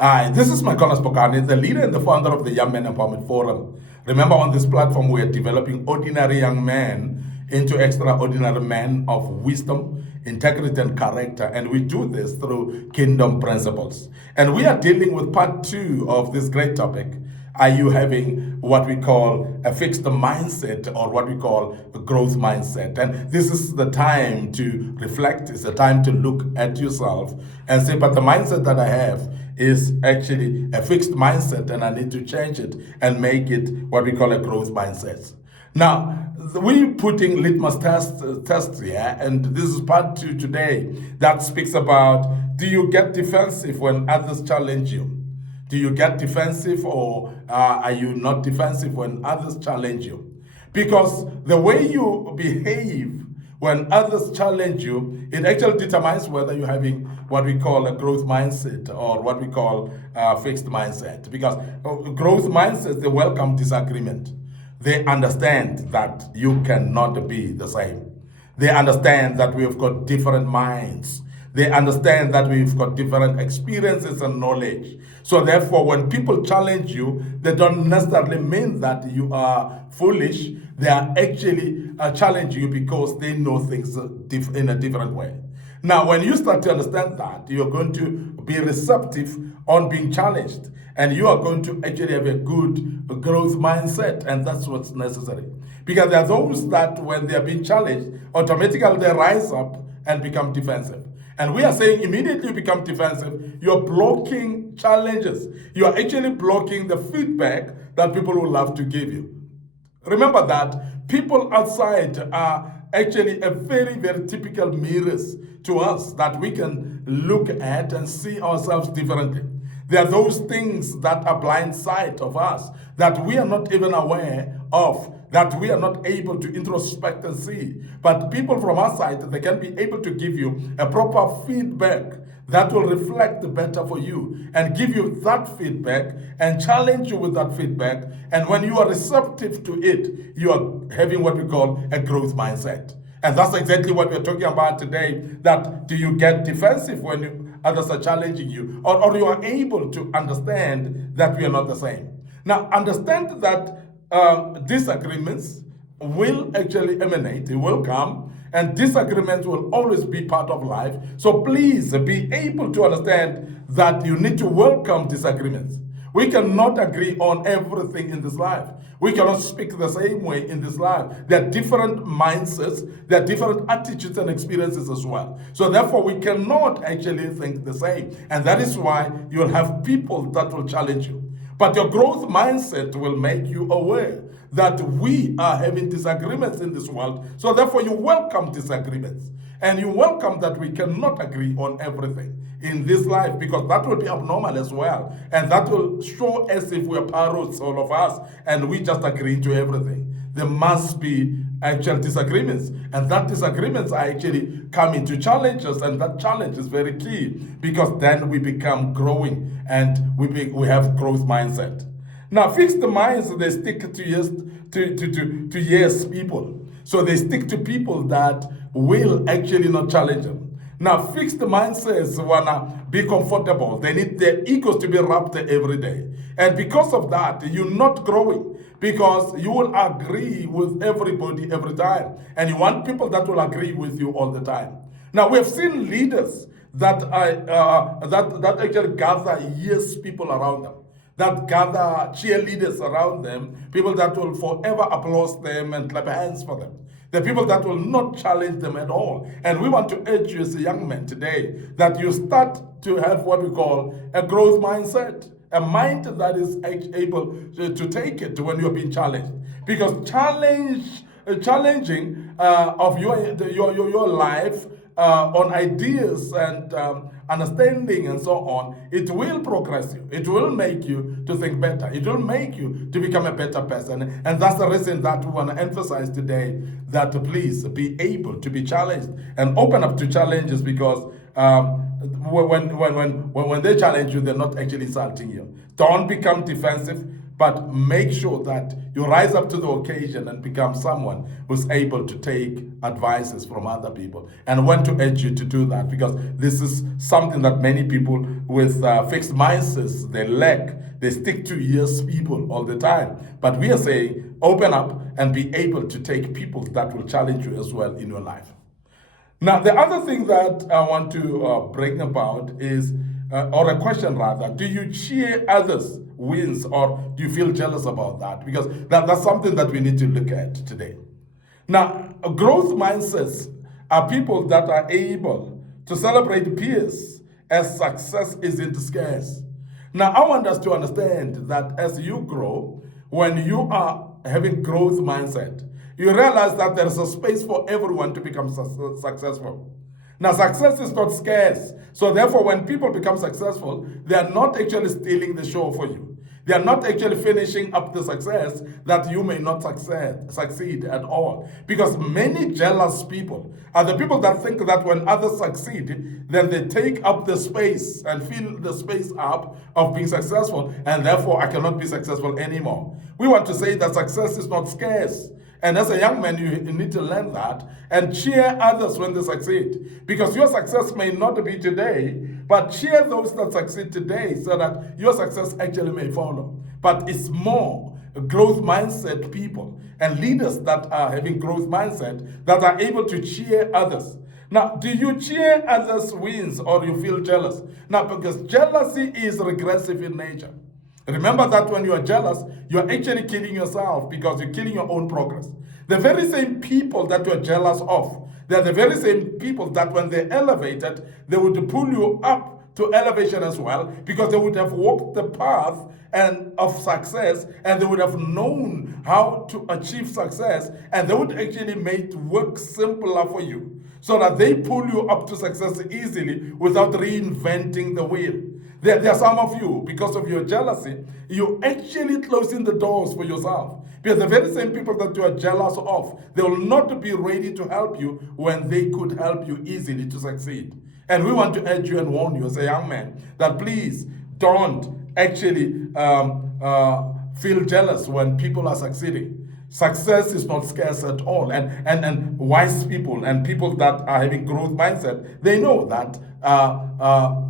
Hi, this is MIcornus, Phokane, the leader and the founder of the Young Men Empowerment Forum. Remember, on this platform, we are developing ordinary young men into extraordinary men of wisdom, integrity, and character. And we do this through kingdom principles. And we are dealing with part two of this great topic. Are you having what we call a fixed mindset, or what we call a growth mindset? And this is the time to reflect. It's the time to look at yourself and say, but the mindset that I have is actually a fixed mindset, and I need to change it and make it what we call a growth mindset. Now, we're putting litmus tests here, and this is part two today that speaks about, do you get defensive when others challenge you? Do you get defensive, or are you not defensive when others challenge you? Because the way you behave when others challenge you, it actually determines whether you're having what we call a growth mindset or what we call a fixed mindset. Because growth mindsets, they welcome disagreement. They understand that you cannot be the same. They understand that we've got different minds. They understand that we've got different experiences and knowledge. So therefore, when people challenge you, they don't necessarily mean that you are foolish. They are actually challenging you because they know things in a different way. Now, when you start to understand that, you're going to be receptive on being challenged. And you are going to actually have a good growth mindset. And that's what's necessary. Because there are those that when they are being challenged, automatically they rise up and become defensive. And we are saying immediately you become defensive, you're blocking challenges. You're actually blocking the feedback that people will love to give you. Remember that people outside are actually a very, very typical mirrors to us that we can look at and see ourselves differently. There are those things that are blind sight of us that we are not even aware of, that we are not able to introspect and see. But people from our side, they can be able to give you a proper feedback that will reflect better for you and give you that feedback and challenge you with that feedback. And when you are receptive to it, you are having what we call a growth mindset. And that's exactly what we're talking about today. That do you get defensive when others are challenging you? Or you are able to understand that we are not the same. Now, understand that disagreements will actually emanate, they will come, and disagreements will always be part of life. So please be able to understand that you need to welcome disagreements. We cannot agree on everything in this life. We cannot speak the same way in this life. There are different mindsets, there are different attitudes and experiences as well. So therefore, we cannot actually think the same. And that is why you'll have people that will challenge you. But your growth mindset will make you aware that we are having disagreements in this world. So therefore, you welcome disagreements. And you welcome that we cannot agree on everything in this life, because that will be abnormal as well. And that will show as if we're parrots, all of us, and we just agree to everything. There must be actual disagreements. And that disagreements are actually coming to challenges, and that challenge is very key, because then we become growing and we have growth mindset. Now, fixed minds, they stick to yes people. So they stick to people that will actually not challenge them. Now, fixed mindsets wanna be comfortable. They need their egos to be rubbed every day. And because of that, you're not growing, because you will agree with everybody every time. And you want people that will agree with you all the time. Now, we have seen leaders that that actually gather yes people around them, that gather cheerleaders around them, people that will forever applaud them and clap hands for them. The people that will not challenge them at all. And we want to urge you as a young man today that you start to have what we call a growth mindset, a mind that is able to take it when you're being challenged. Because challenging of your life on ideas and understanding and so on, it will progress you. It will make you to think better. It will make you to become a better person. And that's the reason that we want to emphasize today that please be able to be challenged and open up to challenges, because when they challenge you, they're not actually insulting you. Don't become defensive. but make sure that you rise up to the occasion and become someone who's able to take advices from other people. And I want to urge you to do that, because this is something that many people with fixed mindsets, they lack. They stick to yes people all the time. But we are saying, open up and be able to take people that will challenge you as well in your life. Now, the other thing that I want to bring about is, or a question rather, do you cheer others' wins, or do you feel jealous about that? Because that's something that we need to look at today. Now, growth mindsets are people that are able to celebrate peers as success isn't scarce. Now, I want us to understand that as you grow, when you are having growth mindset, you realize that there is a space for everyone to become successful. Now, success is not scarce. So therefore, when people become successful, they are not actually stealing the show for you. They are not actually finishing up the success that you may not succeed at all. Because many jealous people are the people that think that when others succeed, then they take up the space and fill the space up of being successful, and therefore I cannot be successful anymore. We want to say that success is not scarce. And as a young man, you need to learn that and cheer others when they succeed. Because your success may not be today, but cheer those that succeed today so that your success actually may follow. But it's more growth mindset people and leaders that are having growth mindset that are able to cheer others. Now, do you cheer others' wins, or you feel jealous? Now, because jealousy is regressive in nature. Remember that when you are jealous, you are actually killing yourself, because you're killing your own progress. The very same people that you are jealous of, they're the very same people that when they're elevated, they would pull you up to elevation as well, because they would have walked the path of success, and they would have known how to achieve success, and they would actually make work simpler for you, so that they pull you up to success easily without reinventing the wheel. There are some of you, because of your jealousy, you're actually closing the doors for yourself. Because the very same people that you are jealous of, they will not be ready to help you when they could help you easily to succeed. And we want to urge you and warn you as a young man that please don't actually feel jealous when people are succeeding. Success is not scarce at all. And wise people and people that are having growth mindset, they know that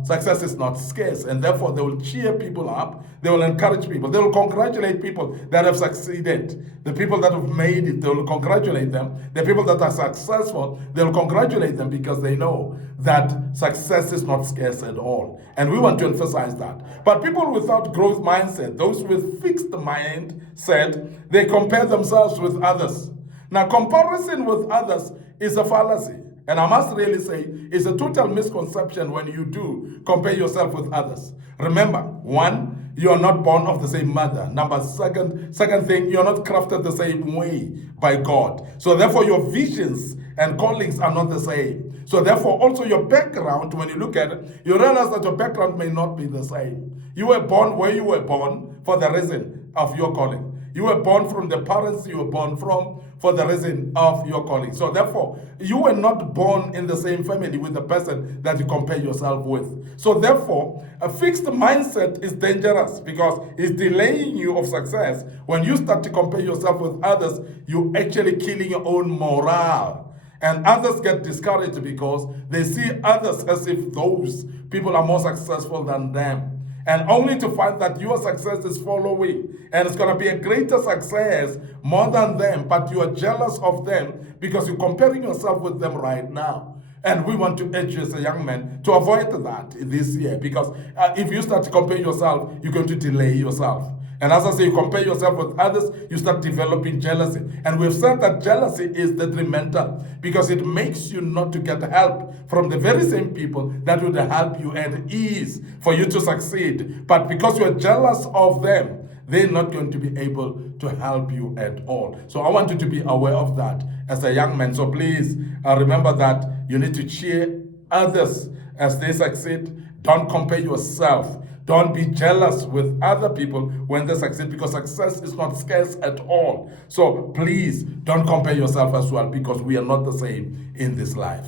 success is not scarce, and therefore they will cheer people up, they will encourage people, they will congratulate people that have succeeded. The people that have made it, they will congratulate them. The people that are successful, they will congratulate them, because they know that success is not scarce at all. And we want to emphasize that. But people without growth mindset, those with fixed mindset, they compare themselves with others. Now, comparison with others is a fallacy. And I must really say, it's a total misconception when you do compare yourself with others. Remember, one, you are not born of the same mother. Second thing, you're not crafted the same way by God. So therefore, your visions and callings are not the same. So therefore, also your background, when you look at it, you realize that your background may not be the same. You were born where you were born for the reason of your calling. You were born from the parents you were born from for the reason of your calling. So therefore, you were not born in the same family with the person that you compare yourself with. So therefore, a fixed mindset is dangerous, because it's delaying you of success. When you start to compare yourself with others, you're actually killing your own morale. And others get discouraged because they see others as if those people are more successful than them. And only to find that your success is following, and it's going to be a greater success more than them, but you are jealous of them because you're comparing yourself with them right now. And we want to urge you as a young man to avoid that this year, because if you start to compare yourself, you're going to delay yourself. And as I say, you compare yourself with others, you start developing jealousy. And we've said that jealousy is detrimental, because it makes you not to get help from the very same people that would help you at ease for you to succeed. But because you're jealous of them, they're not going to be able to help you at all. So I want you to be aware of that as a young man. So please remember that you need to cheer others as they succeed. Don't compare yourself. Don't be jealous with other people when they succeed, because success is not scarce at all. So please don't compare yourself as well, because we are not the same in this life.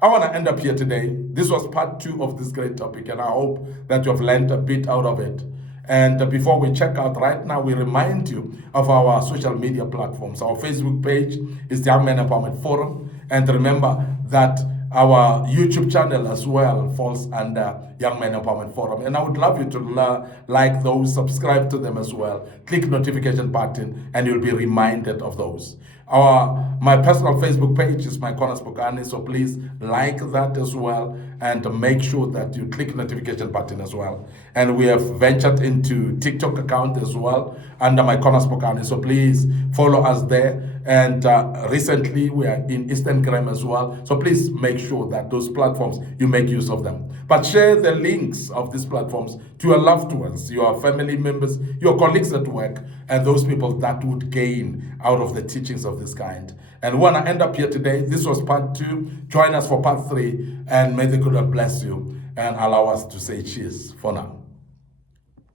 I want to end up here today. This was part 2 of this great topic, and I hope that you have learned a bit out of it. And before we check out right now, we remind you of our social media platforms. Our Facebook page is the Young Men Empowerment Forum. And remember that our YouTube channel as well falls under Young Men Empowerment Forum. And I would love you to like those, subscribe to them as well. Click notification button and you'll be reminded of those. My personal Facebook page is MIcornus Phokane, so please like that as well and make sure that you click notification button as well. And we have ventured into TikTok account as well under MIcornus Phokane, so please follow us there. And recently we are in Instagram as well, so please make sure that those platforms you make use of them. But share the links of these platforms to your loved ones, your family members, your colleagues at work, and those people that would gain out of the teachings of this kind. And we want to end up here today. This was part 2. Join us for part 3, and may the good Lord bless you and allow us to say cheers for now.